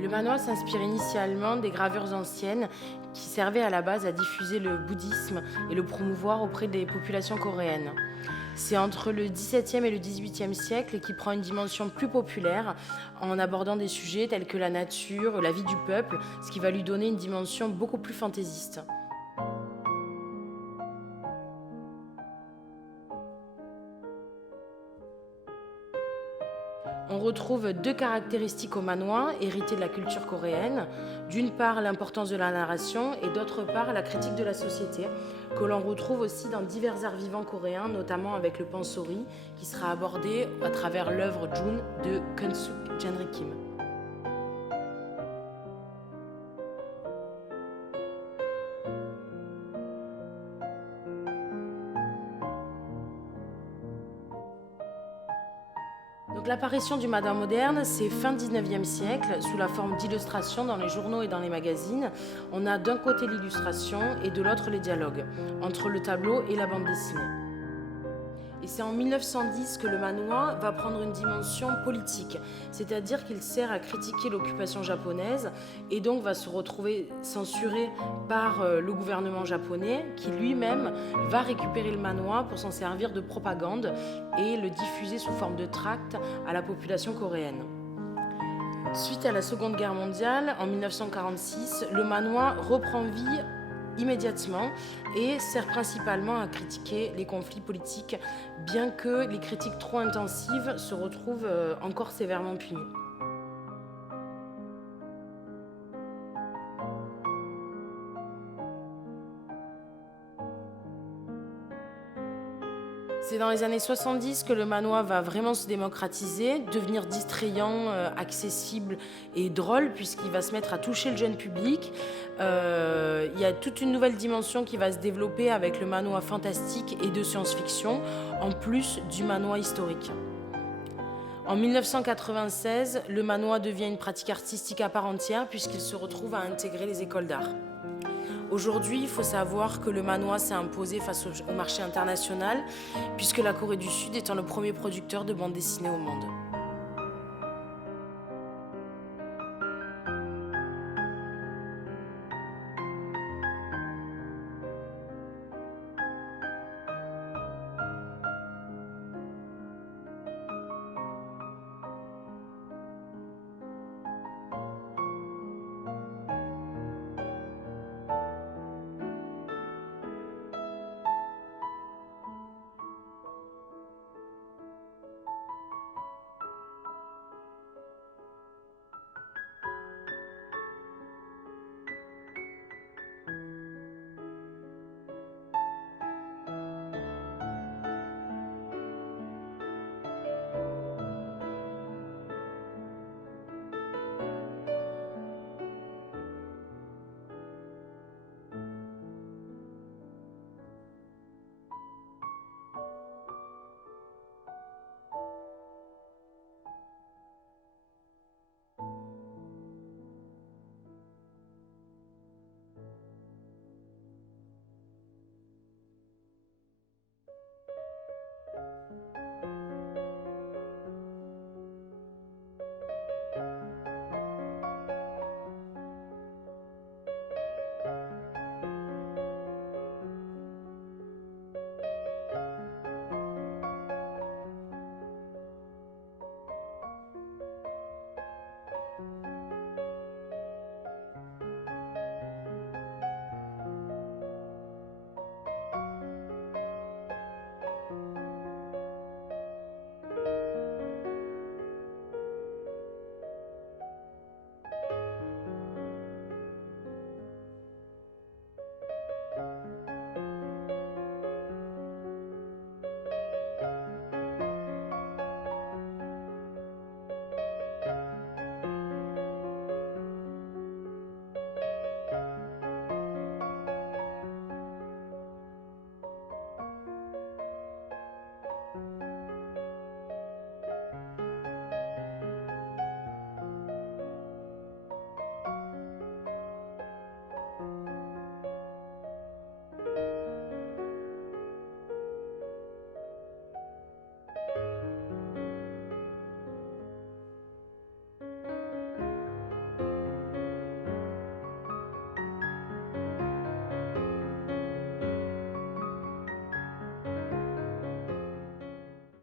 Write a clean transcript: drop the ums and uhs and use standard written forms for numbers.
Le manhwa s'inspire initialement des gravures anciennes qui servaient à la base à diffuser le bouddhisme et le promouvoir auprès des populations coréennes. C'est entre le XVIIe et le XVIIIe siècle qui prend une dimension plus populaire en abordant des sujets tels que la nature, la vie du peuple, ce qui va lui donner une dimension beaucoup plus fantaisiste. On retrouve deux caractéristiques au manhwa, héritées de la culture coréenne. D'une part, l'importance de la narration et d'autre part, la critique de la société, que l'on retrouve aussi dans divers arts vivants coréens, notamment avec le pansori, qui sera abordé à travers l'œuvre Jun de Keun-suk Janri Kim. Donc l'apparition du manhwa moderne, c'est fin 19e siècle, sous la forme d'illustrations dans les journaux et dans les magazines. On a d'un côté l'illustration et de l'autre les dialogues, entre le tableau et la bande dessinée. Et c'est en 1910 que le manhwa va prendre une dimension politique, c'est-à-dire qu'il sert à critiquer l'occupation japonaise et donc va se retrouver censuré par le gouvernement japonais qui lui-même va récupérer le manhwa pour s'en servir de propagande et le diffuser sous forme de tract à la population coréenne. Suite à la Seconde Guerre mondiale, en 1946, le manhwa reprend vie immédiatement et sert principalement à critiquer les conflits politiques, bien que les critiques trop intensives se retrouvent encore sévèrement punies. C'est dans les années 70 que le manhwa va vraiment se démocratiser, devenir distrayant, accessible et drôle, puisqu'il va se mettre à toucher le jeune public. Il y a toute une nouvelle dimension qui va se développer avec le manhwa fantastique et de science-fiction, en plus du manhwa historique. En 1996, le manhwa devient une pratique artistique à part entière, puisqu'il se retrouve à intégrer les écoles d'art. Aujourd'hui, il faut savoir que le manhwa s'est imposé face au marché international, puisque la Corée du Sud étant le premier producteur de bande dessinée au monde.